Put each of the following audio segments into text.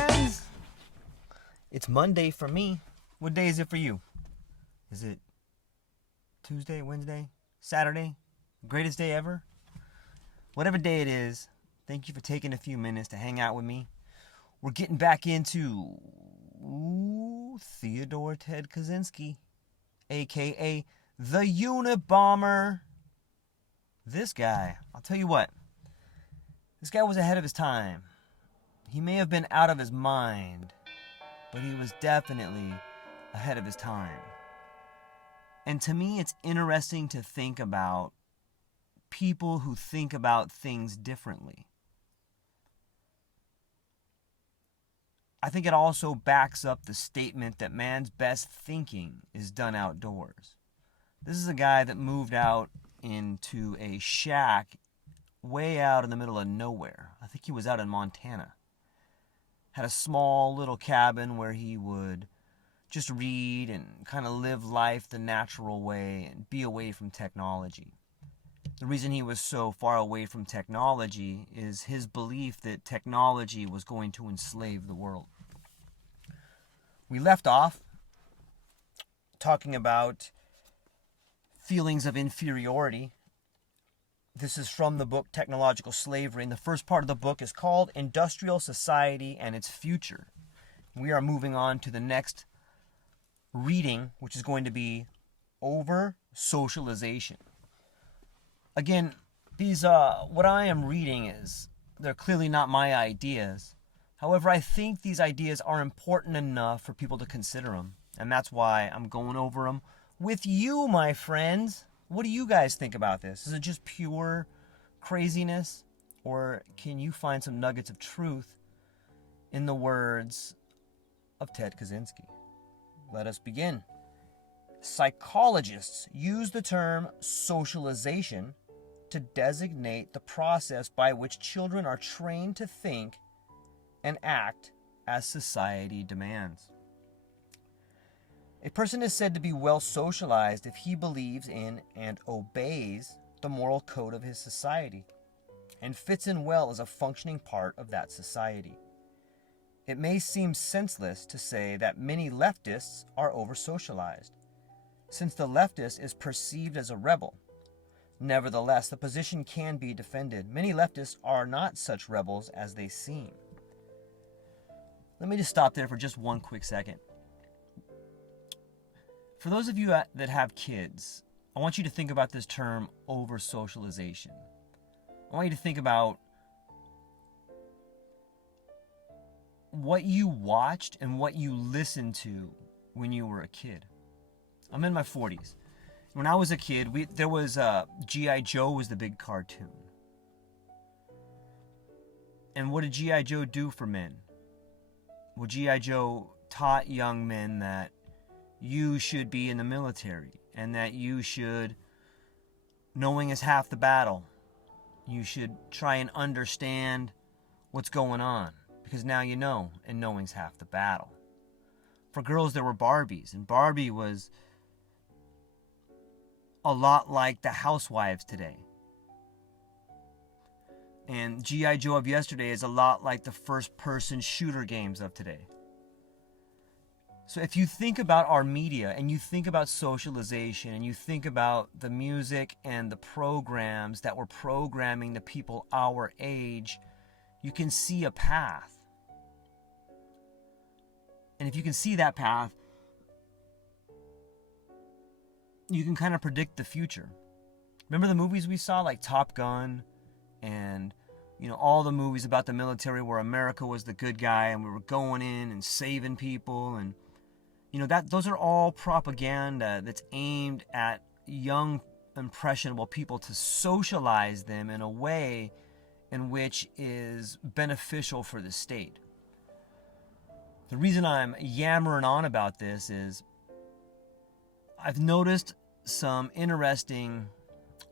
friends. It's Monday for me. What day is it for you? Is it Tuesday, Wednesday, Saturday? Greatest day ever? Whatever day it is, thank you for taking a few minutes to hang out with me. We're getting back into Theodore Ted Kaczynski, a.k.a. the Uni-bomber. This guy, I'll tell you what, this guy was ahead of his time. He may have been out of his mind, but he was definitely ahead of his time. And to me, it's interesting to think about people who think about things differently. I think it also backs up the statement that man's best thinking is done outdoors. This is a guy that moved out into a shack way out in the middle of nowhere. I think he was out in Montana. Had a small little cabin where he would just read and kind of live life the natural way and be away from technology. The reason he was so far away from technology is his belief that technology was going to enslave the world. We left off talking about feelings of inferiority. This is from the book Technological Slavery, and the first part of the book is called Industrial Society and Its Future. We are moving on to the next reading, which is going to be Over Socialization. Again, these what I am reading is, they're clearly not my ideas. However, I think these ideas are important enough for people to consider them, and that's why I'm going over them with you, my friends. What do you guys think about this? Is it just pure craziness, or can you find some nuggets of truth in the words of Ted Kaczynski? Let us begin. Psychologists use the term socialization to designate the process by which children are trained to think and act as society demands. A person is said to be well socialized if he believes in and obeys the moral code of his society and fits in well as a functioning part of that society. It may seem senseless to say that many leftists are over-socialized, since the leftist is perceived as a rebel. Nevertheless, the position can be defended. Many leftists are not such rebels as they seem. Let me just stop there for just one quick second. For those of you that have kids, I want you to think about this term over-socialization. I want you to think about what you watched and what you listened to when you were a kid. I'm in my 40s. When I was a kid, there was G.I. Joe was the big cartoon. And what did G.I. Joe do for men? Well, G.I. Joe taught young men that you should be in the military, and that you should, knowing is half the battle. You should try and understand what's going on, because now you know, and knowing's half the battle. For girls, there were Barbies, and Barbie was a lot like the housewives today. And G.I. Joe of yesterday is a lot like the first-person shooter games of today. So if you think about our media, and you think about socialization, and you think about the music and the programs that were programming the people our age, you can see a path. And if you can see that path, you can kind of predict the future. Remember the movies we saw, like Top Gun, and all the movies about the military where America was the good guy and we were going in and saving people, and those are all propaganda that's aimed at young, impressionable people to socialize them in a way in which is beneficial for the state. The reason I'm yammering on about this is I've noticed some interesting,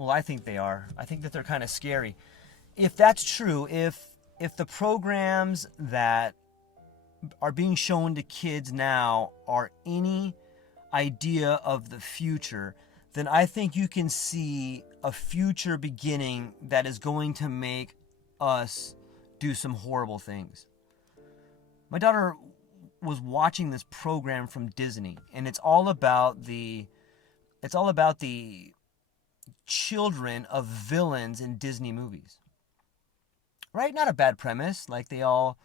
I think that they're kind of scary. If that's true, if the programs that are being shown to kids now are any idea of the future, then I think you can see a future beginning that is going to make us do some horrible things. My daughter was watching this program from Disney, and it's all about the children of villains in Disney movies. Right? Not a bad premise. Like, they all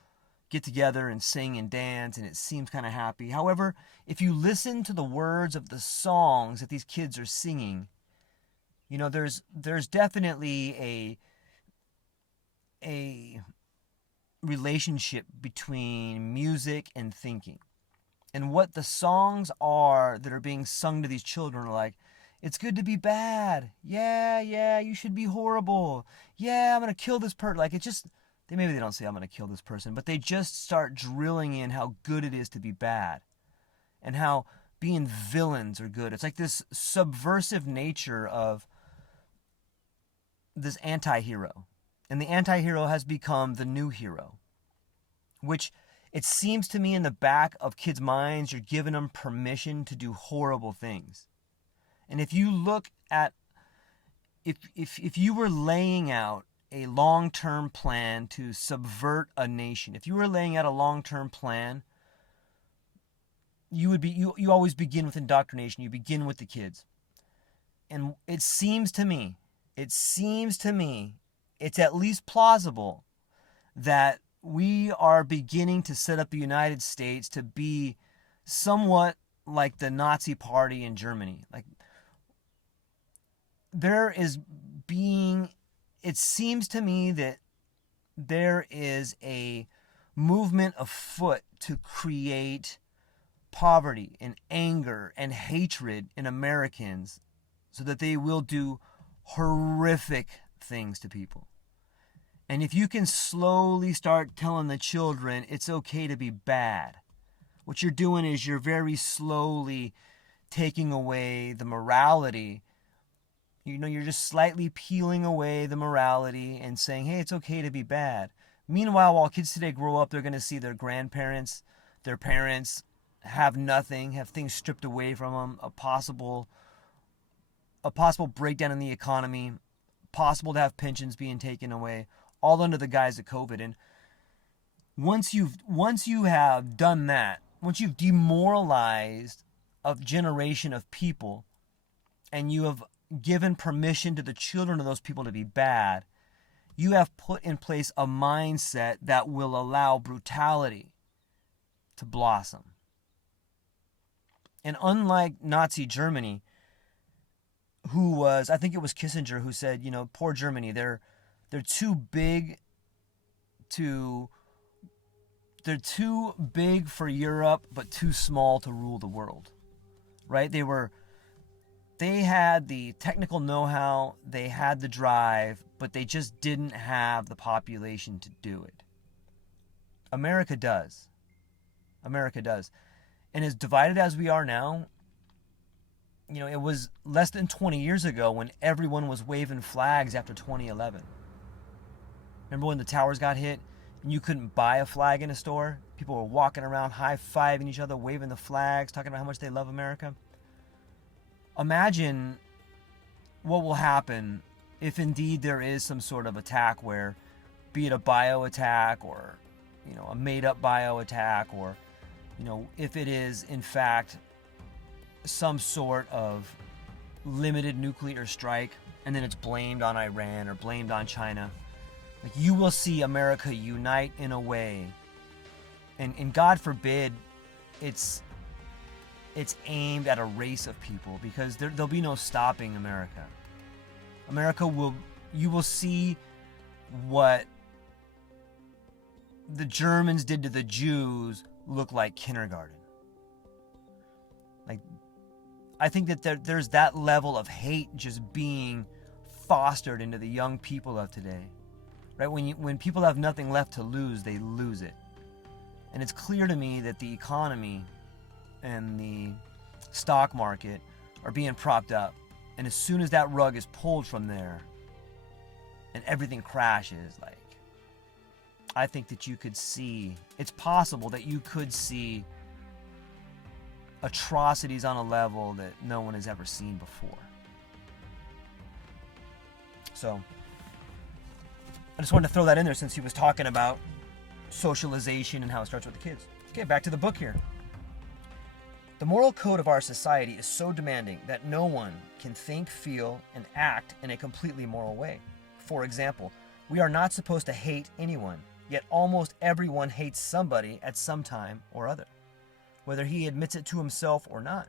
get together and sing and dance, and it seems kind of happy. However, if you listen to the words of the songs that these kids are singing, you know, there's definitely a relationship between music and thinking. And what the songs are that are being sung to these children are like, it's good to be bad. Yeah, you should be horrible. Yeah, I'm going to kill this person. Like, it's just, maybe they don't say I'm going to kill this person, but they just start drilling in how good it is to be bad and how being villains are good. It's like this subversive nature of this anti-hero. And the anti-hero has become the new hero, which it seems to me in the back of kids' minds, you're giving them permission to do horrible things. And if you look at, if you were laying out a long-term plan to subvert a nation, if you were laying out a long-term plan, you always begin with indoctrination. You begin with the kids. And it seems to me, it's at least plausible that we are beginning to set up the United States to be somewhat like the Nazi Party in Germany. Like, it seems to me that there is a movement afoot to create poverty and anger and hatred in Americans so that they will do horrific things to people. And if you can slowly start telling the children it's okay to be bad, what you're doing is you're very slowly taking away the morality. You know, you're just slightly peeling away the morality and saying, hey, it's okay to be bad. Meanwhile, while kids today grow up, they're going to see their grandparents, their parents have nothing, have things stripped away from them, a possible breakdown in the economy, possible to have pensions being taken away, all under the guise of COVID. And once you have done that, once you've demoralized a generation of people, and you have given permission to the children of those people to be bad, you have put in place a mindset that will allow brutality to blossom. And unlike Nazi Germany, I think it was Kissinger who said, you know, poor Germany, they're too big for Europe, but too small to rule the world. Right? They had the technical know-how, they had the drive, but they just didn't have the population to do it. America does. And as divided as we are now, you know, it was less than 20 years ago when everyone was waving flags after 2011. Remember when the towers got hit and you couldn't buy a flag in a store? People were walking around high-fiving each other, waving the flags, talking about how much they love America. Imagine what will happen if indeed there is some sort of attack where, be it a bio attack or, you know, a made-up bio attack, or, you know, if it is in fact some sort of limited nuclear strike and then it's blamed on Iran or blamed on China. Like, you will see America unite in a way, and God forbid it's aimed at a race of people, because there'll be no stopping America. You will see what the Germans did to the Jews look like kindergarten. Like, I think that there's that level of hate just being fostered into the young people of today. Right? When people have nothing left to lose, they lose it. And it's clear to me that the economy and the stock market are being propped up. And as soon as that rug is pulled from there and everything crashes, like, I think that it's possible that you could see atrocities on a level that no one has ever seen before. So I just wanted to throw that in there since he was talking about socialization and how it starts with the kids. Okay, back to the book here. The moral code of our society is so demanding that no one can think, feel, and act in a completely moral way. For example, we are not supposed to hate anyone, yet almost everyone hates somebody at some time or other, whether he admits it to himself or not.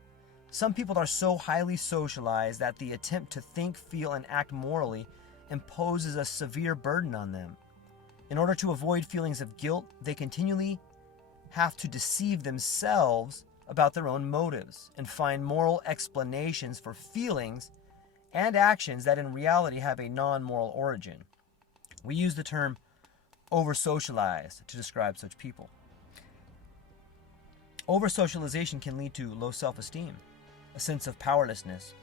Some people are so highly socialized that the attempt to think, feel, and act morally imposes a severe burden on them. In order to avoid feelings of guilt, they continually have to deceive themselves about their own motives and find moral explanations for feelings and actions that in reality have a non-moral origin. We use the term over-socialized to describe such people. Over-socialization can lead to low self-esteem, a sense of powerlessness,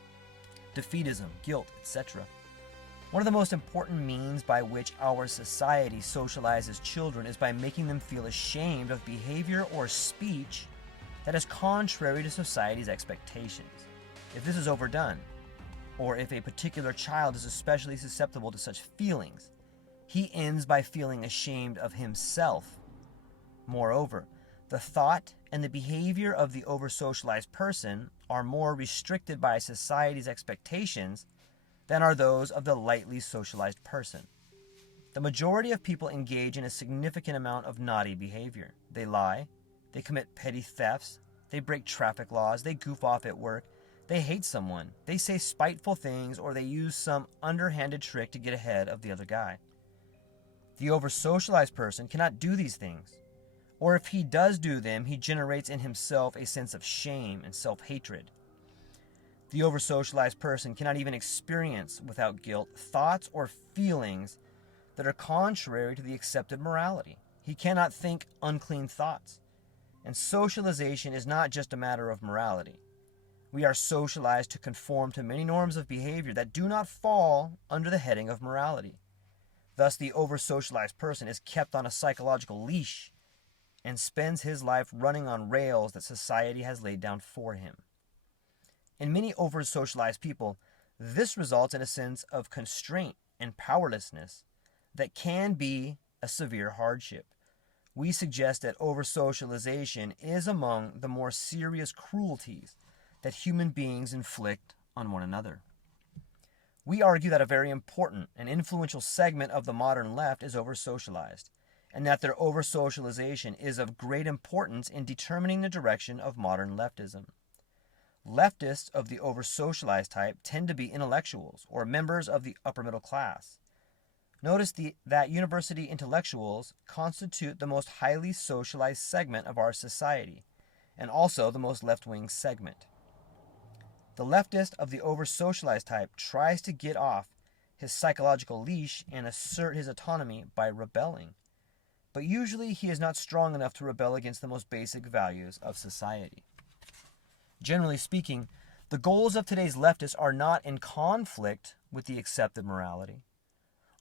defeatism, guilt, etc. One of the most important means by which our society socializes children is by making them feel ashamed of behavior or speech that is contrary to society's expectations. If this is overdone, or if a particular child is especially susceptible to such feelings, he ends by feeling ashamed of himself. Moreover, the thought and the behavior of the over-socialized person are more restricted by society's expectations than are those of the lightly socialized person. The majority of people engage in a significant amount of naughty behavior. They lie, they commit petty thefts, they break traffic laws, they goof off at work, they hate someone, they say spiteful things, or they use some underhanded trick to get ahead of the other guy. The over-socialized person cannot do these things, or if he does do them, he generates in himself a sense of shame and self-hatred. The over-socialized person cannot even experience without guilt thoughts or feelings that are contrary to the accepted morality. He cannot think unclean thoughts. And socialization is not just a matter of morality. We are socialized to conform to many norms of behavior that do not fall under the heading of morality. Thus, the over-socialized person is kept on a psychological leash and spends his life running on rails that society has laid down for him. In many over-socialized people, this results in a sense of constraint and powerlessness that can be a severe hardship. We suggest that over-socialization is among the more serious cruelties that human beings inflict on one another. We argue that a very important and influential segment of the modern left is over-socialized, and that their over-socialization is of great importance in determining the direction of modern leftism. Leftists of the over-socialized type tend to be intellectuals or members of the upper middle class. Notice that university intellectuals constitute the most highly socialized segment of our society, and also the most left-wing segment. The leftist of the over-socialized type tries to get off his psychological leash and assert his autonomy by rebelling, but usually he is not strong enough to rebel against the most basic values of society. Generally speaking, the goals of today's leftists are not in conflict with the accepted morality.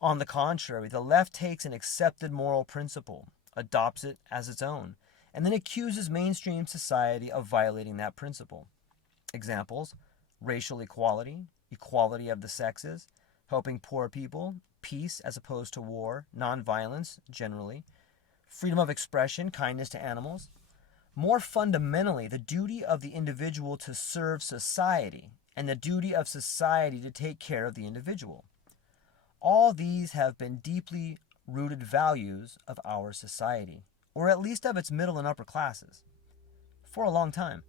On the contrary, the left takes an accepted moral principle, adopts it as its own, and then accuses mainstream society of violating that principle. Examples: racial equality, equality of the sexes, helping poor people, peace as opposed to war, nonviolence generally, freedom of expression, kindness to animals. More fundamentally, the duty of the individual to serve society and the duty of society to take care of the individual. All these have been deeply rooted values of our society, or at least of its middle and upper classes, for a long time.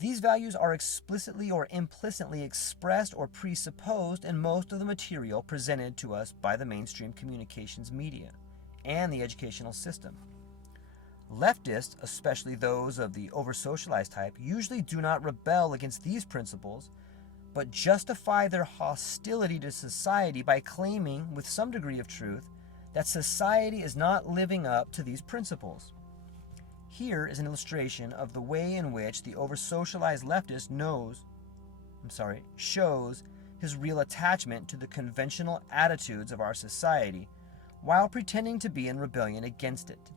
These values are explicitly or implicitly expressed or presupposed in most of the material presented to us by the mainstream communications media and the educational system. Leftists, especially those of the over-socialized type, usually do not rebel against these principles, but justify their hostility to society by claiming, with some degree of truth, that society is not living up to these principles. Here is an illustration of the way in which the over-socialized leftist shows his real attachment to the conventional attitudes of our society while pretending to be in rebellion against it.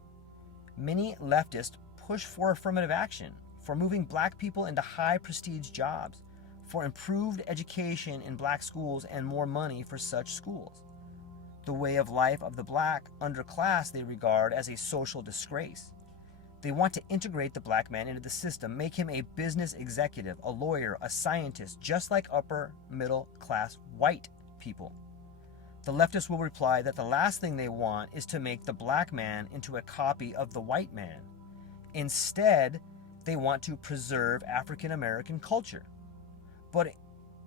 Many leftists push for affirmative action, for moving black people into high prestige jobs, for improved education in black schools and more money for such schools. The way of life of the black underclass they regard as a social disgrace. They want to integrate the black man into the system, make him a business executive, a lawyer, a scientist, just like upper middle class white people. The leftists will reply that the last thing they want is to make the black man into a copy of the white man. Instead, they want to preserve African American culture. But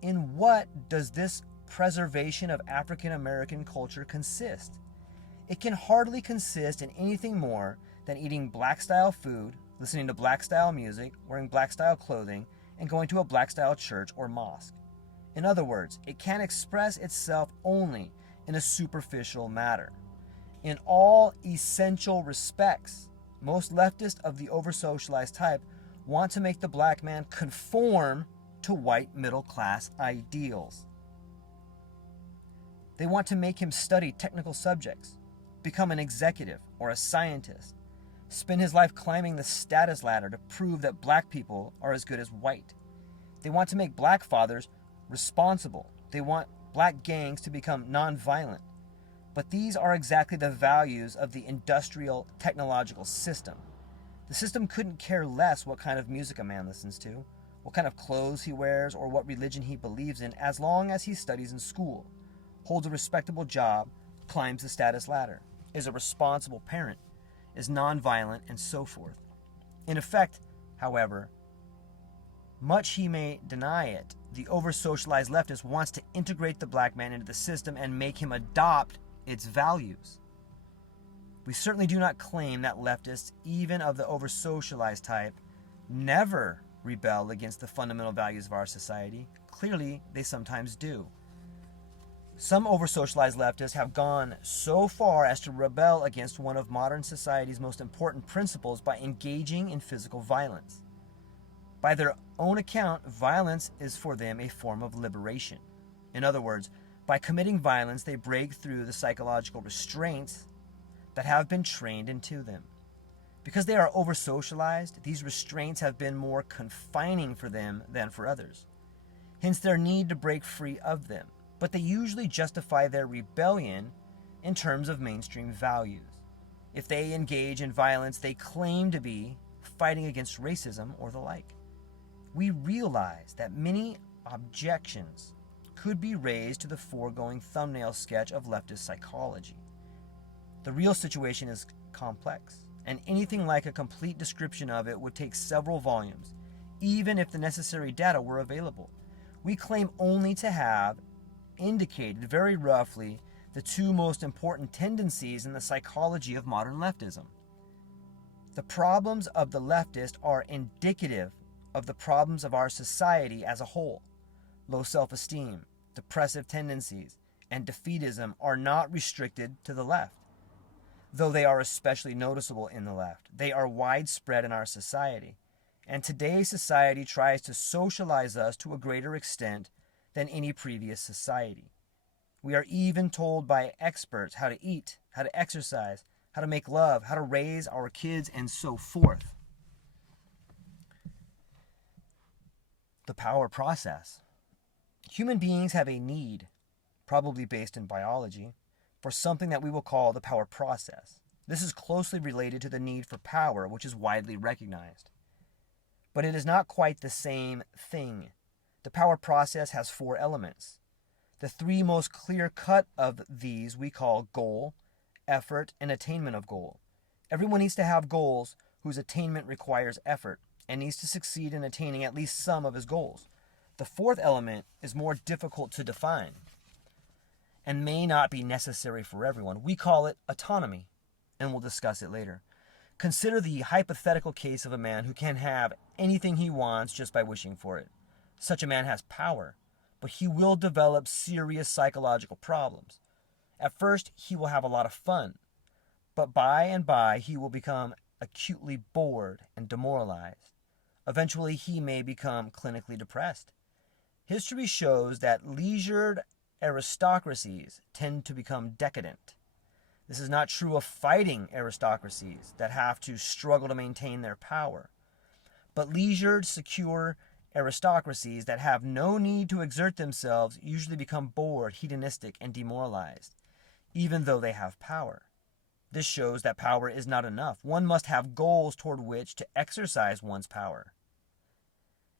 in what does this preservation of African American culture consist? It can hardly consist in anything more than eating black style food, listening to black style music, wearing black style clothing, and going to a black style church or mosque. In other words, it can express itself only in a superficial matter. In all essential respects, most leftists of the over-socialized type want to make the black man conform to white middle class ideals. They want to make him study technical subjects, become an executive or a scientist, spend his life climbing the status ladder to prove that black people are as good as white. They want to make black fathers responsible. They want black gangs to become nonviolent. But these are exactly the values of the industrial technological system. The system couldn't care less what kind of music a man listens to, what kind of clothes he wears, or what religion he believes in, as long as he studies in school, holds a respectable job, climbs the status ladder, is a responsible parent, is nonviolent, and so forth. In effect, however, much he may deny it, the over-socialized leftist wants to integrate the black man into the system and make him adopt its values. We certainly do not claim that leftists, even of the over-socialized type, never rebel against the fundamental values of our society. Clearly, they sometimes do. Some over-socialized leftists have gone so far as to rebel against one of modern society's most important principles by engaging in physical violence. By their own account, violence is for them a form of liberation. In other words, by committing violence, they break through the psychological restraints that have been trained into them. Because they are over-socialized, these restraints have been more confining for them than for others. Hence their need to break free of them. But they usually justify their rebellion in terms of mainstream values. If they engage in violence, they claim to be fighting against racism or the like. We realize that many objections could be raised to the foregoing thumbnail sketch of leftist psychology. The real situation is complex, and anything like a complete description of it would take several volumes, even if the necessary data were available. We claim only to have indicated very roughly the two most important tendencies in the psychology of modern leftism. The problems of the leftist are indicative of the problems of our society as a whole. Low self-esteem, depressive tendencies, and defeatism are not restricted to the left, though they are especially noticeable in the left. They are widespread in our society, and today's society tries to socialize us to a greater extent than any previous society. We are even told by experts how to eat, how to exercise, how to make love, how to raise our kids, and so forth. The power process. Human beings have a need, probably based in biology, for something that we will call the power process. This is closely related to the need for power, which is widely recognized. But it is not quite the same thing. The power process has four elements. The three most clear-cut of these we call goal, effort, and attainment of goal. Everyone needs to have goals whose attainment requires effort and needs to succeed in attaining at least some of his goals. The fourth element is more difficult to define and may not be necessary for everyone. We call it autonomy, and we'll discuss it later. Consider the hypothetical case of a man who can have anything he wants just by wishing for it. Such a man has power, but he will develop serious psychological problems. At first, he will have a lot of fun, but by and by, he will become acutely bored and demoralized. Eventually, he may become clinically depressed. History shows that leisured aristocracies tend to become decadent. This is not true of fighting aristocracies that have to struggle to maintain their power, but leisured, secure aristocracies that have no need to exert themselves usually become bored, hedonistic, and demoralized. even though they have power. This shows that power is not enough. One must have goals toward which to exercise one's power.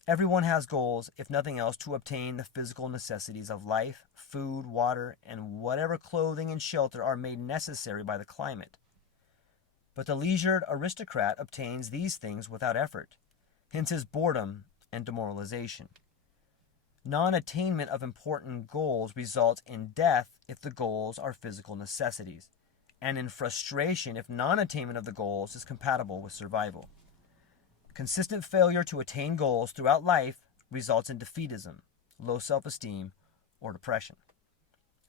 Everyone has goals, if nothing else, to obtain the physical necessities of life, food, water, and whatever clothing and shelter are made necessary by the climate. But the leisured aristocrat obtains these things without effort, hence his boredom and demoralization. Non-attainment of important goals results in death if the goals are physical necessities, and in frustration if non-attainment of the goals is compatible with survival. Consistent failure to attain goals throughout life results in defeatism, low self-esteem, or depression.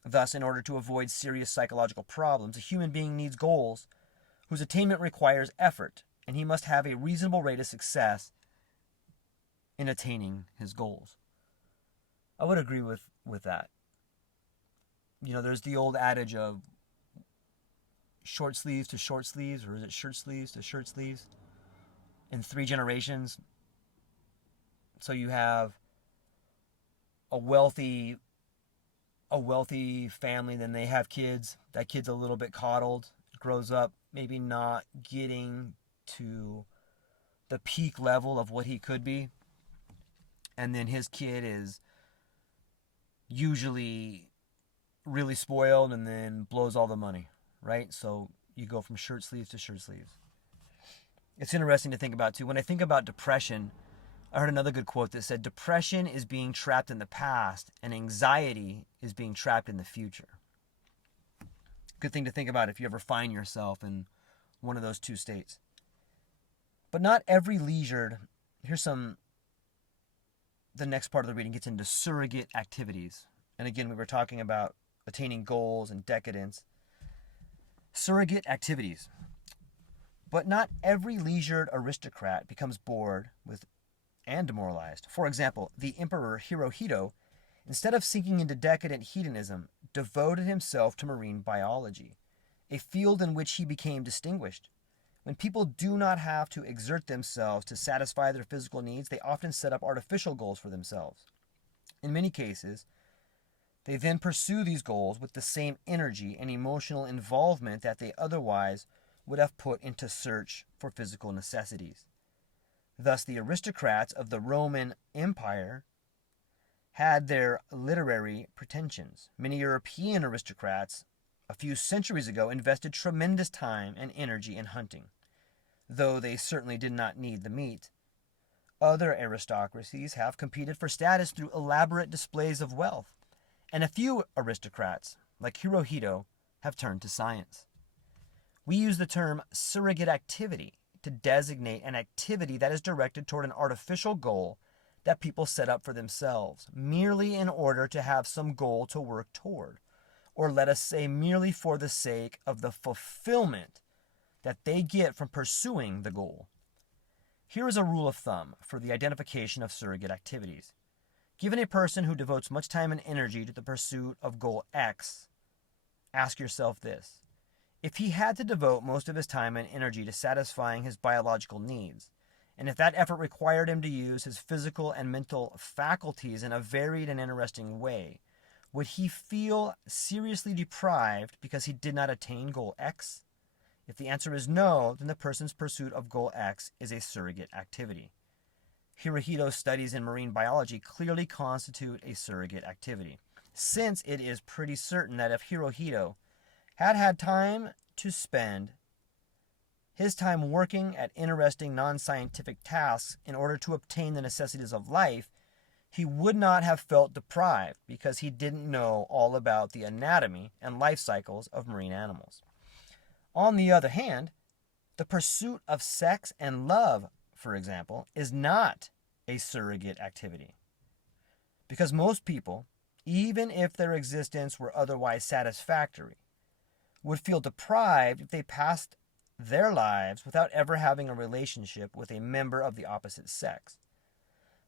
Thus, in order to avoid serious psychological problems, a human being needs goals whose attainment requires effort, and he must have a reasonable rate of success in attaining his goals. I would agree with that. You know, there's the old adage of short sleeves to short sleeves, or is it shirt sleeves to shirt sleeves? In 3 generations. So you have a wealthy family, then they have kids. That kid's a little bit coddled, grows up maybe not getting to the peak level of what he could be. And then his kid is usually really spoiled and then blows all the money, right? So you go from shirt sleeves to shirt sleeves. It's interesting to think about too. When I think about depression, I heard another good quote that said, depression is being trapped in the past and anxiety is being trapped in the future. Good thing to think about if you ever find yourself in one of those two states. But not every leisured, the next part of the reading gets into surrogate activities. And again, we were talking about attaining goals and decadence. Surrogate activities. But not every leisured aristocrat becomes bored with and demoralized. For example, the Emperor Hirohito, instead of sinking into decadent hedonism, devoted himself to marine biology, a field in which he became distinguished. When people do not have to exert themselves to satisfy their physical needs, they often set up artificial goals for themselves. In many cases, they then pursue these goals with the same energy and emotional involvement that they otherwise would have put into search for physical necessities. Thus, the aristocrats of the Roman Empire had their literary pretensions. Many European aristocrats a few centuries ago invested tremendous time and energy in hunting, though they certainly did not need the meat. Other aristocracies have competed for status through elaborate displays of wealth, and a few aristocrats, like Hirohito, have turned to science. We use the term surrogate activity to designate an activity that is directed toward an artificial goal that people set up for themselves, merely in order to have some goal to work toward, or let us say merely for the sake of the fulfillment that they get from pursuing the goal. Here is a rule of thumb for the identification of surrogate activities. Given a person who devotes much time and energy to the pursuit of goal X, ask yourself this. If he had to devote most of his time and energy to satisfying his biological needs, and if that effort required him to use his physical and mental faculties in a varied and interesting way, would he feel seriously deprived because he did not attain goal X? If the answer is no, then the person's pursuit of goal X is a surrogate activity. Hirohito's studies in marine biology clearly constitute a surrogate activity, since it is pretty certain that if Hirohito had time to spend his time working at interesting non-scientific tasks in order to obtain the necessities of life, he would not have felt deprived because he didn't know all about the anatomy and life cycles of marine animals. On the other hand, the pursuit of sex and love, for example, is not a surrogate activity. Because most people, even if their existence were otherwise satisfactory, would feel deprived if they passed their lives without ever having a relationship with a member of the opposite sex.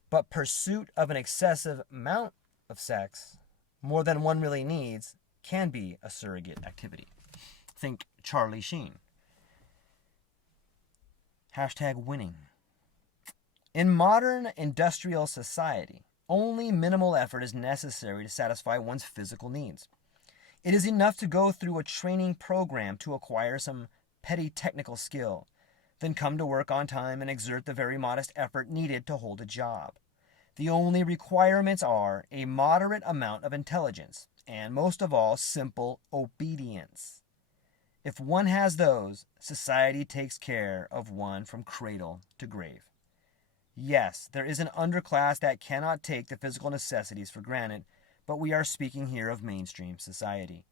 But pursuit of an excessive amount of sex, more than one really needs, can be a surrogate activity. Think Charlie Sheen. #winning. In modern industrial society, only minimal effort is necessary to satisfy one's physical needs. It is enough to go through a training program to acquire some petty technical skill, then come to work on time and exert the very modest effort needed to hold a job. The only requirements are a moderate amount of intelligence, and most of all, simple obedience. If one has those, society takes care of one from cradle to grave. Yes, there is an underclass that cannot take the physical necessities for granted, but we are speaking here of mainstream society.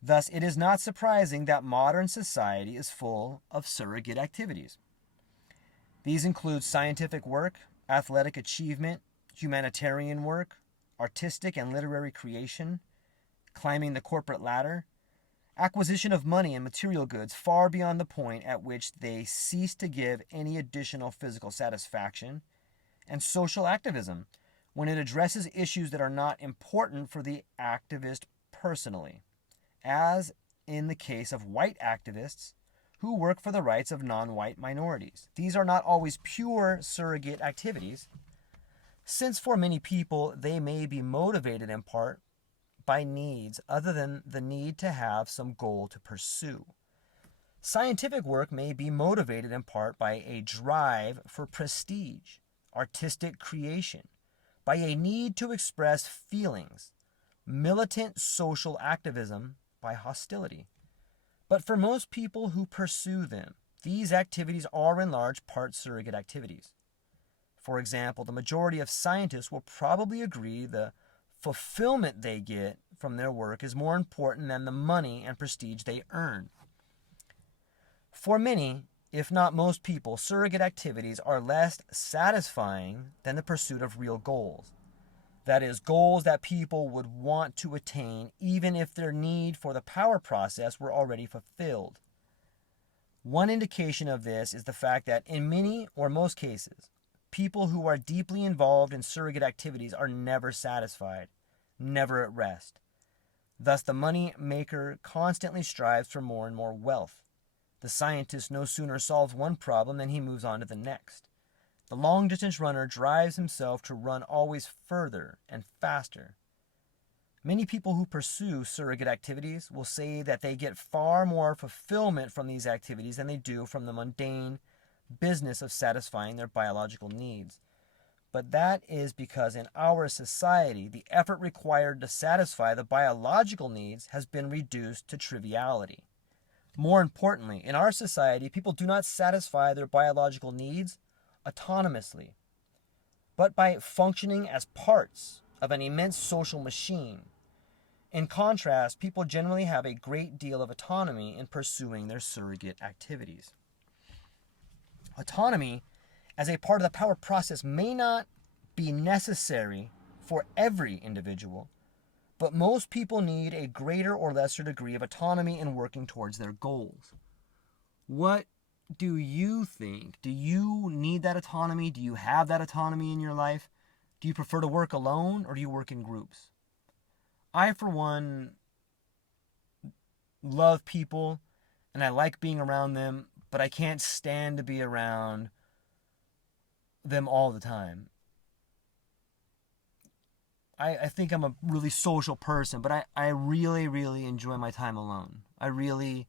Thus, it is not surprising that modern society is full of surrogate activities. These include scientific work, athletic achievement, humanitarian work, artistic and literary creation, climbing the corporate ladder, acquisition of money and material goods far beyond the point at which they cease to give any additional physical satisfaction, and social activism, when it addresses issues that are not important for the activist personally, as in the case of white activists who work for the rights of non-white minorities. These are not always pure surrogate activities, since for many people they may be motivated in part by needs other than the need to have some goal to pursue. Scientific work may be motivated in part by a drive for prestige, artistic creation, by a need to express feelings, militant social activism by hostility. But for most people who pursue them, these activities are in large part surrogate activities. For example, the majority of scientists will probably agree the fulfillment they get from their work is more important than the money and prestige they earn. For many, if not most people, surrogate activities are less satisfying than the pursuit of real goals. That is, goals that people would want to attain even if their need for the power process were already fulfilled. One indication of this is the fact that in many or most cases, people who are deeply involved in surrogate activities are never satisfied, never at rest. Thus, the money maker constantly strives for more and more wealth. The scientist no sooner solves one problem than he moves on to the next. The long-distance runner drives himself to run always further and faster. Many people who pursue surrogate activities will say that they get far more fulfillment from these activities than they do from the mundane business of satisfying their biological needs. But that is because in our society, the effort required to satisfy the biological needs has been reduced to triviality. More importantly, in our society, people do not satisfy their biological needs autonomously, but by functioning as parts of an immense social machine. In contrast, people generally have a great deal of autonomy in pursuing their surrogate activities. Autonomy as a part of the power process may not be necessary for every individual, but most people need a greater or lesser degree of autonomy in working towards their goals. What do you think? Do you need that autonomy? Do you have that autonomy in your life? Do you prefer to work alone or do you work in groups? I, for one, love people and I like being around them, but I can't stand to be around them all the time. I think I'm a really social person, but I really, really enjoy my time alone. And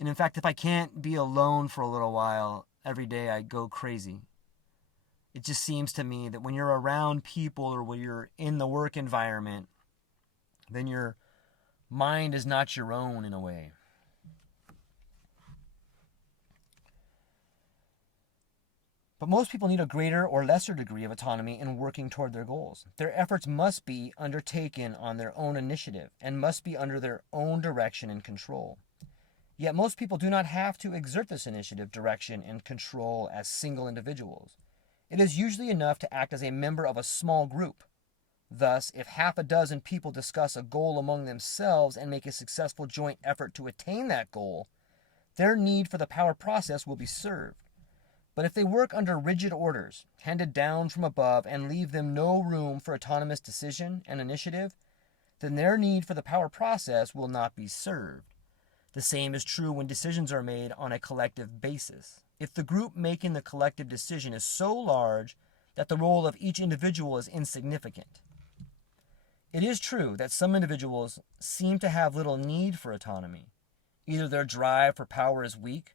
in fact, if I can't be alone for a little while every day, I go crazy. It just seems to me that when you're around people or when you're in the work environment, then your mind is not your own in a way. But most people need a greater or lesser degree of autonomy in working toward their goals. Their efforts must be undertaken on their own initiative and must be under their own direction and control. Yet most people do not have to exert this initiative, direction, and control as single individuals. It is usually enough to act as a member of a small group. Thus, if half a dozen people discuss a goal among themselves and make a successful joint effort to attain that goal, their need for the power process will be served. But if they work under rigid orders, handed down from above, and leave them no room for autonomous decision and initiative, then their need for the power process will not be served. The same is true when decisions are made on a collective basis. If the group making the collective decision is so large that the role of each individual is insignificant, It is true that some individuals seem to have little need for autonomy. Either their drive for power is weak,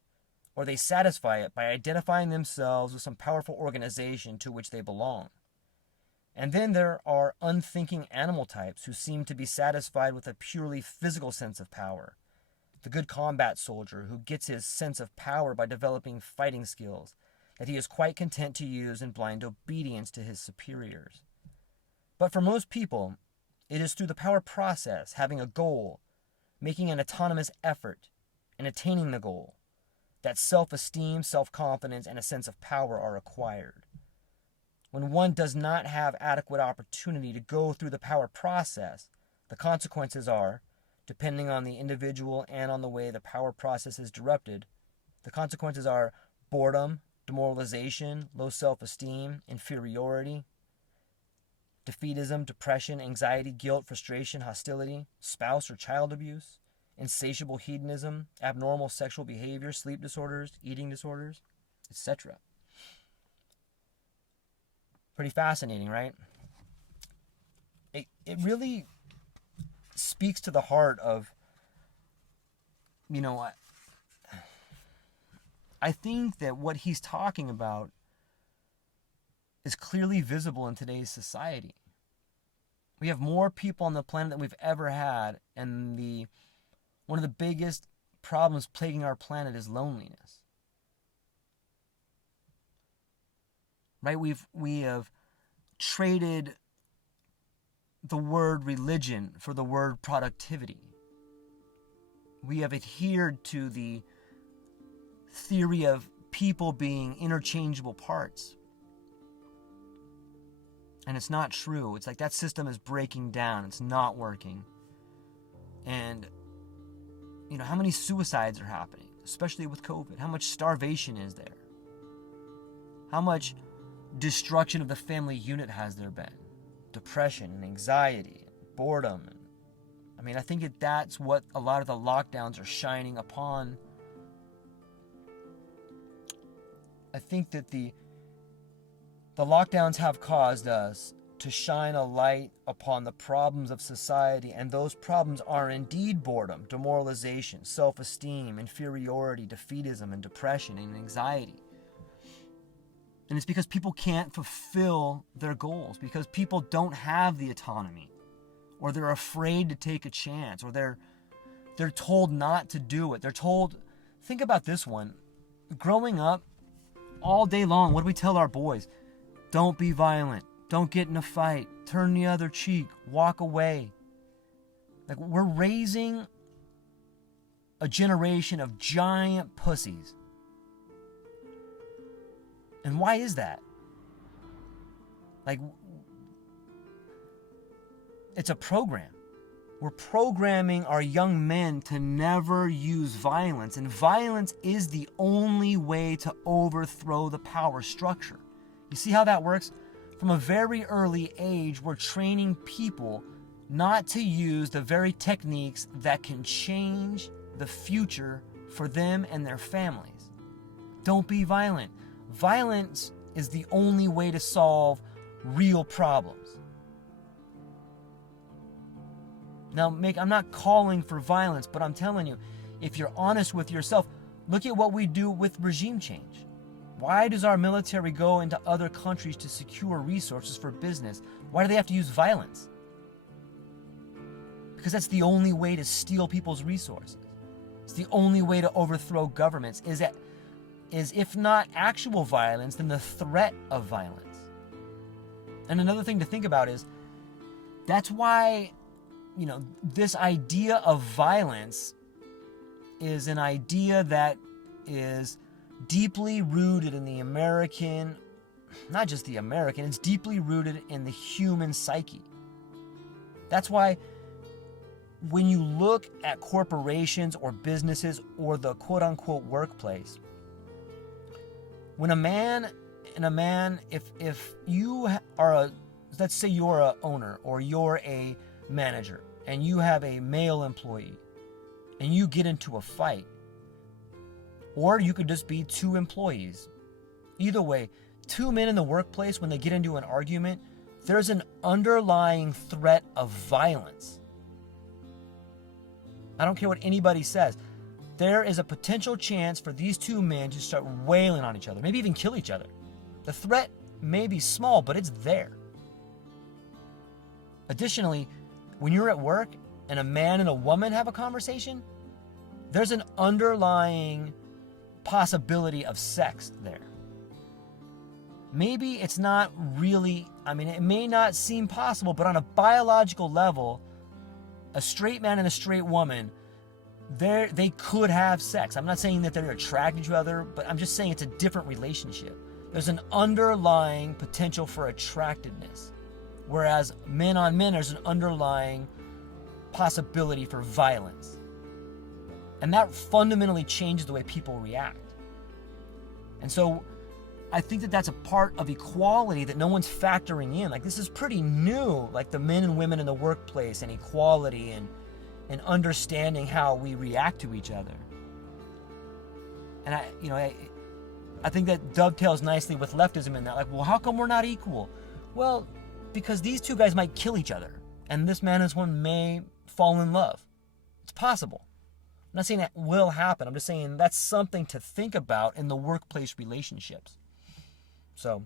or they satisfy it by identifying themselves with some powerful organization to which they belong. And then there are unthinking animal types who seem to be satisfied with a purely physical sense of power. The good combat soldier who gets his sense of power by developing fighting skills that he is quite content to use in blind obedience to his superiors. But for most people, it is through the power process, having a goal, making an autonomous effort, and attaining the goal, that self-esteem, self-confidence, and a sense of power are acquired. When one does not have adequate opportunity to go through the power process, the consequences are, depending on the individual and on the way the power process is directed, the consequences are boredom, demoralization, low self-esteem, inferiority, defeatism, depression, anxiety, guilt, frustration, hostility, spouse or child abuse, insatiable hedonism, abnormal sexual behavior, sleep disorders, eating disorders, etc. Pretty fascinating, right? It really speaks to the heart of, I think that what he's talking about is clearly visible in today's society. We have more people on the planet than we've ever had, and one of the biggest problems plaguing our planet is loneliness. Right? We have traded the word religion for the word productivity. We have adhered to the theory of people being interchangeable parts. And it's not true. It's like that system is breaking down. It's not working. And, how many suicides are happening, especially with COVID? How much starvation is there? How much destruction of the family unit has there been? Depression and anxiety, boredom. I think that's what a lot of the lockdowns are shining upon. I think that the lockdowns have caused us to shine a light upon the problems of society, and those problems are indeed boredom, demoralization, self-esteem, inferiority, defeatism, and depression and anxiety. And it's because people can't fulfill their goals, because people don't have the autonomy, or they're afraid to take a chance, or they're told not to do it. They're told, think about this one. Growing up, all day long, what do we tell our boys? Don't be violent. Don't get in a fight. Turn the other cheek. Walk away. Like, we're raising a generation of giant pussies. And why is that? Like, it's a program. We're programming our young men to never use violence, and violence is the only way to overthrow the power structure. You see how that works? From a very early age, we're training people not to use the very techniques that can change the future for them and their families. Don't be violent. Violence is the only way to solve real problems. Now, I'm not calling for violence, but I'm telling you, if you're honest with yourself, look at what we do with regime change. Why does our military go into other countries to secure resources for business? Why do they have to use violence? Because that's the only way to steal people's resources. It's the only way to overthrow governments, is if not actual violence, then the threat of violence. And another thing to think about is, that's why, this idea of violence is an idea that is deeply rooted in the American, not just the American, it's deeply rooted in the human psyche. That's why when you look at corporations or businesses or the quote-unquote workplace, when a man, if you are let's say you're a owner or you're a manager and you have a male employee and you get into a fight, or you could just be two employees. Either way, two men in the workplace, when they get into an argument, there's an underlying threat of violence. I don't care what anybody says. There is a potential chance for these two men to start wailing on each other, maybe even kill each other. The threat may be small, but it's there. Additionally, when you're at work and a man and a woman have a conversation, there's an underlying possibility of sex there. Maybe it's not really, it may not seem possible, but on a biological level, a straight man and a straight woman, they could have sex. I'm not saying that they're attracted to each other, but I'm just saying it's a different relationship. There's an underlying potential for attractiveness. Whereas men on men, there's an underlying possibility for violence. And that fundamentally changes the way people react. And so I think that that's a part of equality that no one's factoring in. Like, this is pretty new, like the men and women in the workplace and equality and understanding how we react to each other. And I think that dovetails nicely with leftism in that. Like, well, how come we're not equal? Well, because these two guys might kill each other, and this man and this woman may fall in love. It's possible. I'm not saying that will happen. I'm just saying that's something to think about in the workplace relationships. So,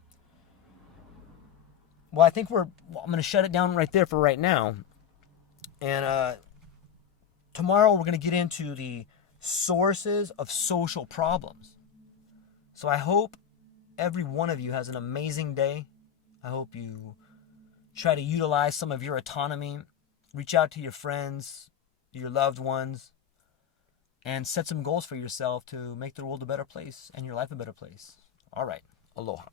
well, I think I'm going to shut it down right there for right now. And tomorrow we're going to get into the sources of social problems. So I hope every one of you has an amazing day. I hope you try to utilize some of your autonomy. Reach out to your friends, your loved ones, and set some goals for yourself to make the world a better place and your life a better place. All right. Aloha.